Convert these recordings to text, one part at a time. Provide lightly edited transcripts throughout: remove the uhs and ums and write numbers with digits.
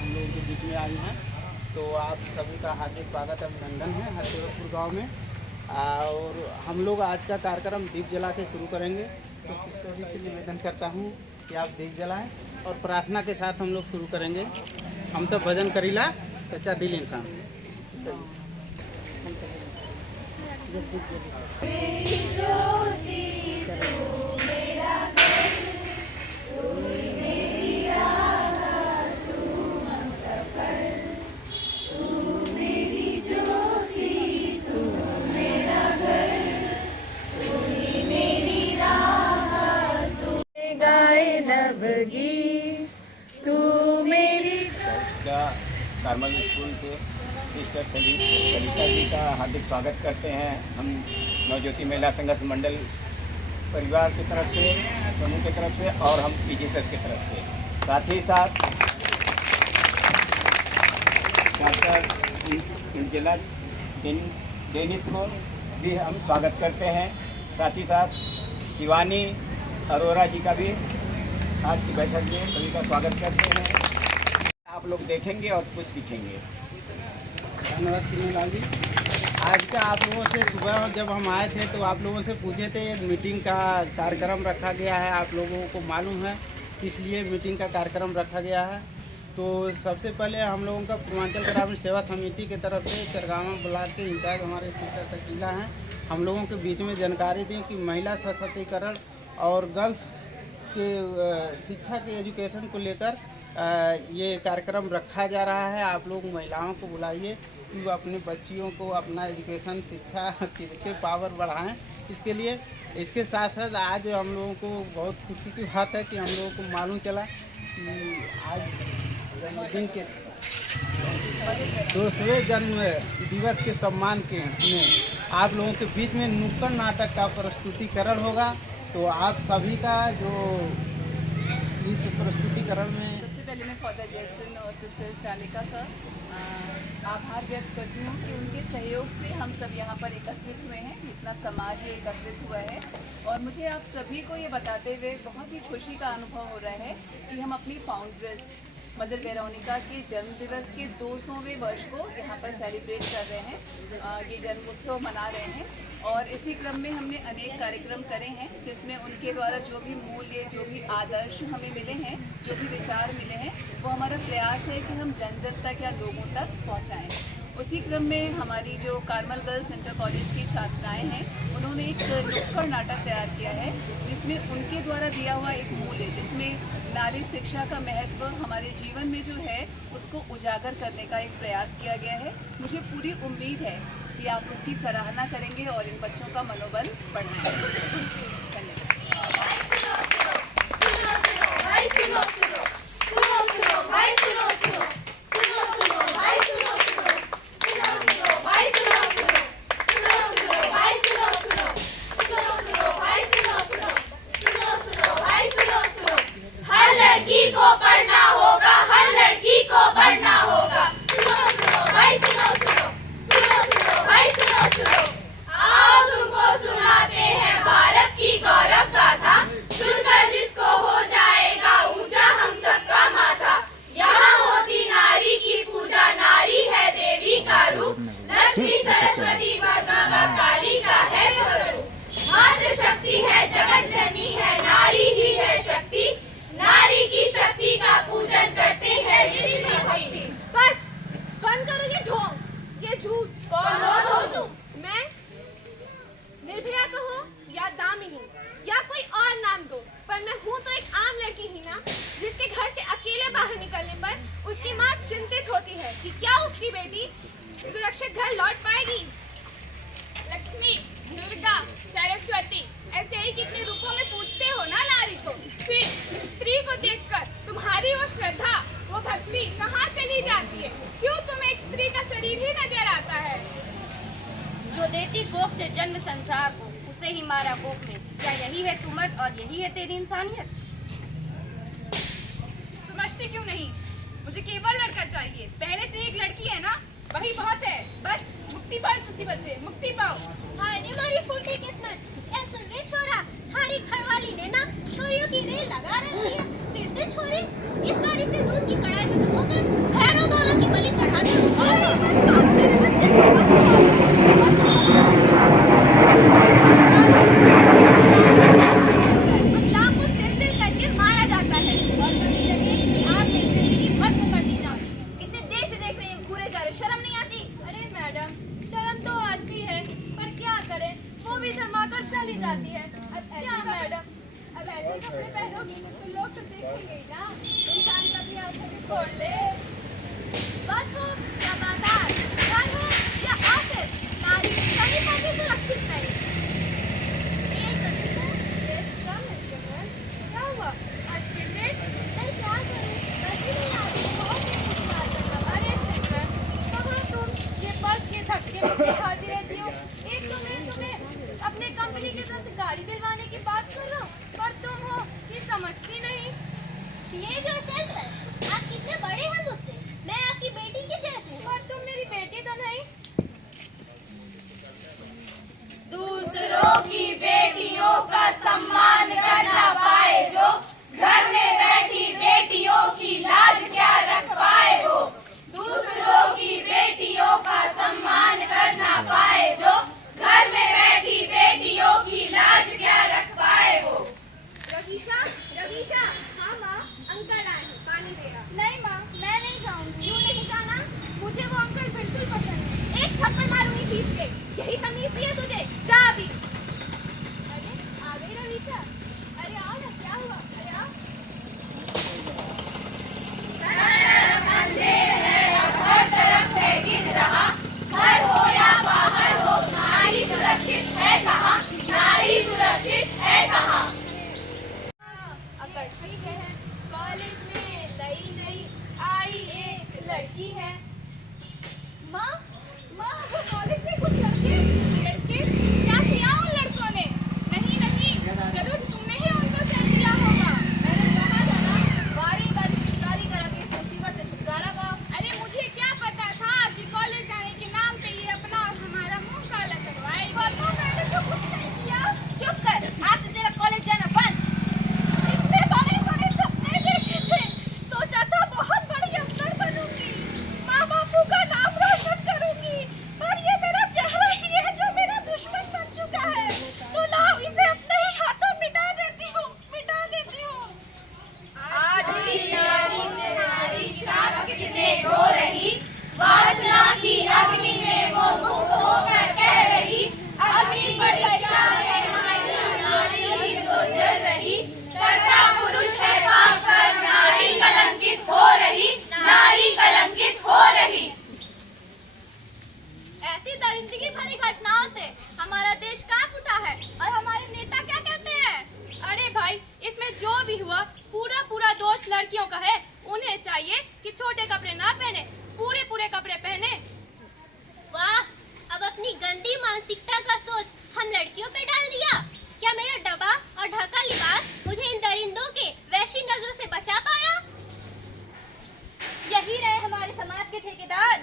हम लोगों के बीच में आई हैं। तो आप सभी का हार्दिक स्वागत अभिनंदन है हरसेवकपुर गाँव में। और हम लोग आज का कार्यक्रम दीप जला के शुरू करेंगे। तो सिस्टर जी से निवेदन करता हूँ कि आप दीप जलाएं और प्रार्थना के साथ हम लोग शुरू करेंगे। हम तो भजन करीला सच्चा दिल इंसान। कार्मल स्कूल से सिस्टर सलिता जी का हार्दिक स्वागत करते हैं हम नवज्योति महिला संघर्ष मंडल परिवार की तरफ से, समूह की तरफ से और हम पीजीएसएस की तरफ से। साथ ही साथ डॉक्टर इंजेला डेनिस को भी हम स्वागत करते हैं। साथ ही साथ शिवानी अरोरा जी का भी आज की बैठक में सभी का स्वागत करते हैं। आप लोग देखेंगे और कुछ सीखेंगे। धन्यवाद लाल जी। आज का आप लोगों से सुबह जब हम आए थे तो आप लोगों से पूछे थे एक मीटिंग का कार्यक्रम रखा गया है, आप लोगों को मालूम है इसलिए मीटिंग का कार्यक्रम रखा गया है। तो सबसे पहले हम लोगों का पूर्वांचल ग्रामीण सेवा समिति की तरफ से चरगावा ब्लॉक के इंचार्ज हमारे सिस्टर शकीला हैं, हम लोगों के बीच में जानकारी दी कि महिला सशक्तिकरण और गर्ल्स के शिक्षा के एजुकेशन को लेकर ये कार्यक्रम रखा जा रहा है। आप लोग महिलाओं को बुलाइए कि वो अपने बच्चियों को अपना एजुकेशन शिक्षा के पावर बढ़ाएं। इसके लिए इसके साथ साथ आज हम लोगों को बहुत खुशी की बात है कि हम लोगों को मालूम चला कि आज जन्मदिन के 200वें जन्म दिवस के सम्मान के में आप लोगों के बीच में नुक्कड़ नाटक का प्रस्तुतिकरण होगा। तो आप सभी का जो इस प्रस्तुतिकरण में पहले मैं फादर जैसन और सिस्टर शालिका का आभार व्यक्त करती हूँ कि उनके सहयोग से हम सब यहाँ पर एकत्रित हुए हैं, इतना समाज ये एकत्रित हुआ है। और मुझे आप सभी को ये बताते हुए बहुत ही खुशी का अनुभव हो रहा है कि हम अपनी फाउंड्रेस मदर वेरोनिका के जन्म दिवस के 200वें वर्ष को यहाँ पर सेलिब्रेट कर रहे हैं, ये जन्म उत्सव मना रहे हैं। और इसी क्रम में हमने अनेक कार्यक्रम करे हैं जिसमें उनके द्वारा जो भी मूल्य, जो भी आदर्श हमें मिले हैं, जो भी विचार मिले हैं, वो हमारा प्रयास है कि हम जन जन तक या लोगों तक पहुँचाएँ। उसी क्रम में हमारी जो कार्मल गर्ल्स इंटर कॉलेज की छात्राएं हैं उन्होंने एक नुक्कड़ नाटक तैयार किया है जिसमें उनके द्वारा दिया हुआ एक मूल्य, जिसमें नारी शिक्षा का महत्व हमारे जीवन में जो है उसको उजागर करने का एक प्रयास किया गया है। मुझे पूरी उम्मीद है कि आप उसकी सराहना करेंगे और इन बच्चों का मनोबल बढ़ाएंगे। लक्ष्मी सरस्वती व गंगा काली का है स्वरूप, मातृशक्ति है, जगत जननी है, नारी ही है शक्ति, नारी की शक्ति का पूजन करते हैं भक्ति। बस बंद करो ये ढोंग, ये झूठ। कौन हो तुम? मैं निर्भया कहो या दामिनी या कोई और नाम दो, पर मैं हूँ तो एक आम लड़की ही ना, जिसके घर से अकेले बाहर निकलने पर उसकी माँ चिंतित होती है कि क्या उसकी बेटी सुरक्षित घर लौट पाएगी। लक्ष्मी, दुर्गा, सरस्वती ऐसे ही कितने रूपों में पूजते हो ना नारी को, फिर स्त्री को देखकर तुम्हारी वो श्रद्धा, वो भक्ति कहाँ चली जाती है? क्यों तुम्हें एक स्त्री का शरीर ही नजर आता है? जो देती कोख से जन्म संसार को, उसे ही मारा कोख में। क्या यही है तू मर्द और यही है तेरी इंसानियत? समझती क्यों नहीं? मुझे केवल लड़का चाहिए, पहले से एक लड़की है ना, वही बहुत है। बस मुक्ति पाओ मुसीबत से, मुक्ति पाओ। हाय रे मारी फूटी किस्मत, ए सुन रे छोरा, थारी घरवाली ने ना छोरियों की रेल लगा रखी है। फिर से छोरी, इस बारी से दूध की कढ़ाई में डुबोकर लिए मुझे हाथी रहती हो। एक तो मैं तुम्हें अपने कंपनी की तरफ से गाड़ी दिलवाने की बात कर रहा हूँ, पर तुम हो ये समझती नहीं। Behave yourself, sir. आप कितने बड़े हैं मुझसे? मैं आपकी बेटी की जैसी हूँ। पर तुम मेरी बेटी तो नहीं। दूसरों की बेटियों का सम्मान कर ना पाए जो, घर में बैठी बेटियों की लाज क्या रख पाए वो। दूसरों की बेटियों का सम्मान कर ना पाए जो, घर में बैठी बेटियों की लाज क्या रख पाए वो। रवीशा, रवीशा, हाँ माँ, अंकल आए हैं, पानी दे रहा। नहीं माँ, मैं नहीं जाऊंगी। क्यों नहीं जाना? मुझे वो अंकल बिल्कुल पसंद नहीं। एक थप्पड़ मारूंगी खींच के। यही तमीज दी है तुझे? जा अभी। अरे आ गई रवीशा। अरे आओ ना, क्या हुआ? अरे आओ। अंधेर है अब हर तरफ है गिर रहा, घर हो या बाहर हो नारी सुरक्षित है कहाँ, नारी सुरक्षित है कहाँ। अगर ठीक है, कॉलेज में नई आई एक लड़की है। माँ, माँ वो कॉलेज में कुछ लड़के क्या किया उन लड़कों ने? नहीं नहीं, जरूर तुमने ही उनको चल दिया होगा। मैंने कहा था ना, बारी बारी शिकारी करा के इस मुसीबत से छुटकारा पाओ। अरे मुझे क्या पता था कि कॉलेज जाने के नाम पे ये अपना और हमारा मुंह काला करवाएगी। पापा मैंने तो कुछ नहीं किया। चुप कर, आज से तेरा कॉलेज जाना बंद। इतने बड़े सपने देखे थे, सोचा था बहुत बड़ी अफसर बनूंगी, माँ बापू का नाम रोशन करूंगी, पर ये मेरा चेहरा ही है जो मेरा दुश्मन बन चुका है। तो लाओ इसे अपने ही हाथों मिटा देती हूँ। आज भी नारी नारी श्राप कितने ढो रही, वासना की अग्नि में वो मुक्त होकर कह रही, अग्नि परीक्षा में हमारी नारी ही तो जल रही, करता पुरुष है पाप कर नारी कलंकित हो रही, नारी कलंकित हो रही। ऐसी दरिंदगी भरी घटनाओं से हमारा देश कांप उठा है और हमारे नेता क्या कहते हैं? अरे भाई, इसमें जो भी हुआ पूरा दोष लड़कियों का है। उन्हें चाहिए कि छोटे कपड़े ना पहने, पूरे कपड़े पहने। वाह, अब अपनी गंदी मानसिकता का सोच हम लड़कियों पे डाल दिया। क्या मेरा दबा और ढका लिबास मुझे इन दरिंदों के वैशी नजरों से बचा पाया? यही रहे हमारे समाज के ठेकेदार।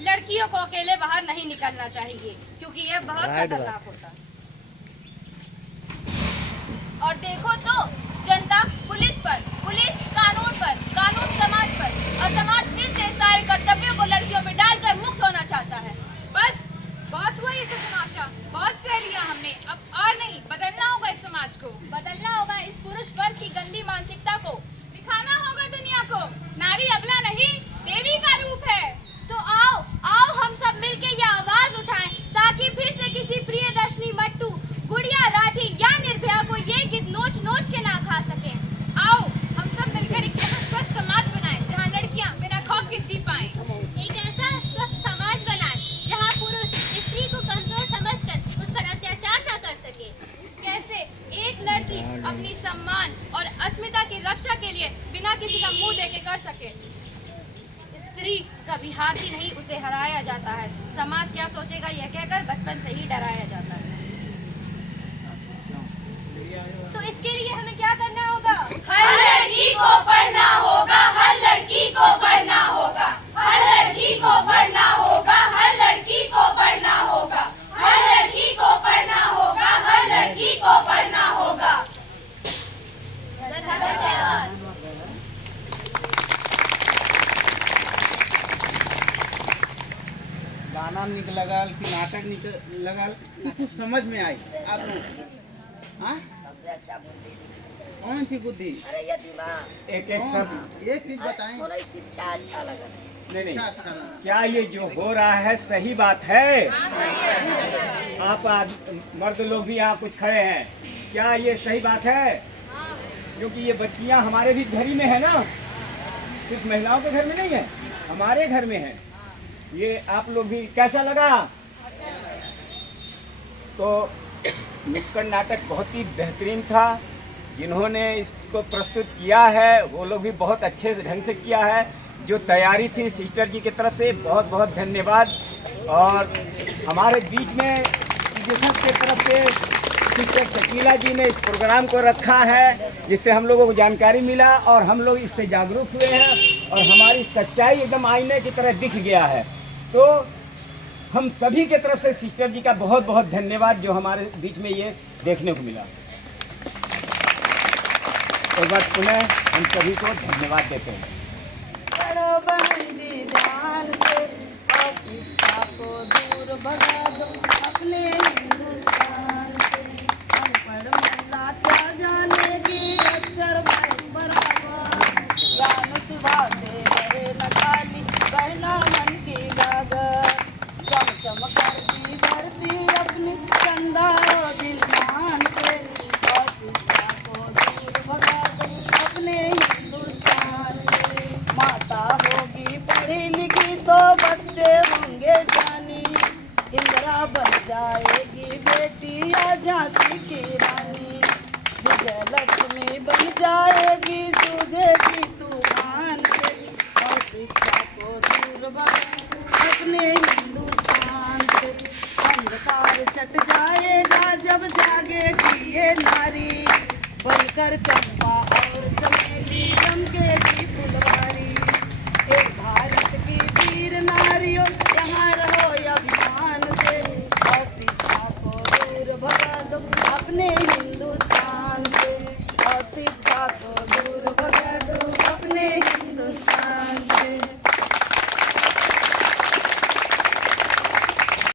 लड़कियों को अकेले बाहर नहीं निकलना चाहिए, क्योंकि ये बहुत खतरनाक होता है। और देखो तो जनता पुलिस पर, पुलिस कानून पर, कानून समाज पर, और समाज फिर से सारे कर्तव्यों को लड़कियों पे डालकर मुक्त होना चाहता है। बस बहुत हुआ ये सब तमाशा, बहुत सह लिया हमने। अब और नहीं, बदलना होगा इस समाज को, बदलना होगा इस पुरुष वर्ग की गंदी मानसिकता को। दिखाना होगा दुनिया को नारी अबला नहीं, देवी का रूप है। तो आओ हम सब मिलके ये आवाज उठाएं, ताकि फिर से किसी प्रियदर्शनी मट्टू, गुड़िया राठी या निर्भया को ये गिद्ध नोच के ना खा सके। आओ हम सब मिलकर एक ऐसा स्वस्थ समाज बनाएं जहाँ लड़कियाँ बिना खौफ के जी पाएं। एक ऐसा स्वस्थ समाज बनाए जहाँ पुरुष स्त्री को कमजोर समझकर उस पर अत्याचार न कर सके। कैसे एक लड़की अपनी सम्मान और अस्मिता की रक्षा के लिए बिना किसी का मुंह देके कर सके। स्त्री कभी हारती नहीं, उसे हराया जाता है। समाज क्या सोचेगा यह कहकर बचपन से ही डराया जाता है। तो इसके लिए हमें क्या करना होगा? हर लड़की को पढ़ना होगा, हर लड़की को पढ़ना होगा, हर लड़की को पढ़ना होगा, हर लड़की को पढ़ना होगा, हर लड़की को पढ़ना होगा, हर लड़की को पढ़ना होगा। धन्यवाद। गाना निकल लगा कि नाटक निकल लगा, कुछ समझ में आई आप लोग? हाँ, सबसे अच्छा बुद्धि कौन सी बुद्धि? अरे ये दिमाग एक एक सब एक चीज बताएं। थोड़ा शिक्षा अच्छा लगा। नहीं अच्छा लगा। क्या ये जो हो रहा है सही बात है? आप मर्द लोग भी यहाँ कुछ खड़े हैं, क्या ये सही बात है? क्योंकि ये बच्चियाँ हमारे भी घर ही में है ना, सिर्फ महिलाओं के घर में नहीं है, हमारे घर में है। ये आप लोग भी कैसा लगा? तो नुक्कड़ नाटक बहुत ही बेहतरीन था। जिन्होंने इसको प्रस्तुत किया है वो लोग भी बहुत अच्छे ढंग से किया है। जो तैयारी थी सिस्टर जी की तरफ से बहुत बहुत धन्यवाद। और हमारे बीच में एजुकेशन की तरफ से सिस्टर शकीला जी ने इस प्रोग्राम को रखा है, जिससे हम लोगों को जानकारी मिला और हम लोग इससे जागरूक हुए हैं और हमारी सच्चाई एकदम आईने की तरह दिख गया है। तो हम सभी के तरफ से सिस्टर जी का बहुत बहुत धन्यवाद जो हमारे बीच में ये देखने को मिला। एक बार पुनः हम सभी को धन्यवाद देते हैं। दूर भगा दो अपने हिंदुस्तान से, अनपढ़ महिला क्या जानेगी अक्षर बराबर, ज्ञान सुबह से रहे न खाली बहना मन की गागर, चमचम करती धरती अपनी चंदा दिल मान से, और शिक्षा को दूर भगा दो अपने हिंदुस्तान से, माता होगी पढ़ी लिखी तो बच्चे होंगे जानी, इंदिरा बन जाएगी बेटी या झांसी की रानी, विजय लक्ष्मी बन जाएगी सूझेगी तूफान से, और शिक्षा को दूर भगा अपने हिंदुस्तान से, अंधकार छट जाएगा जब जागेगी ये नारी, बनकर चंपा और चमेली रंग के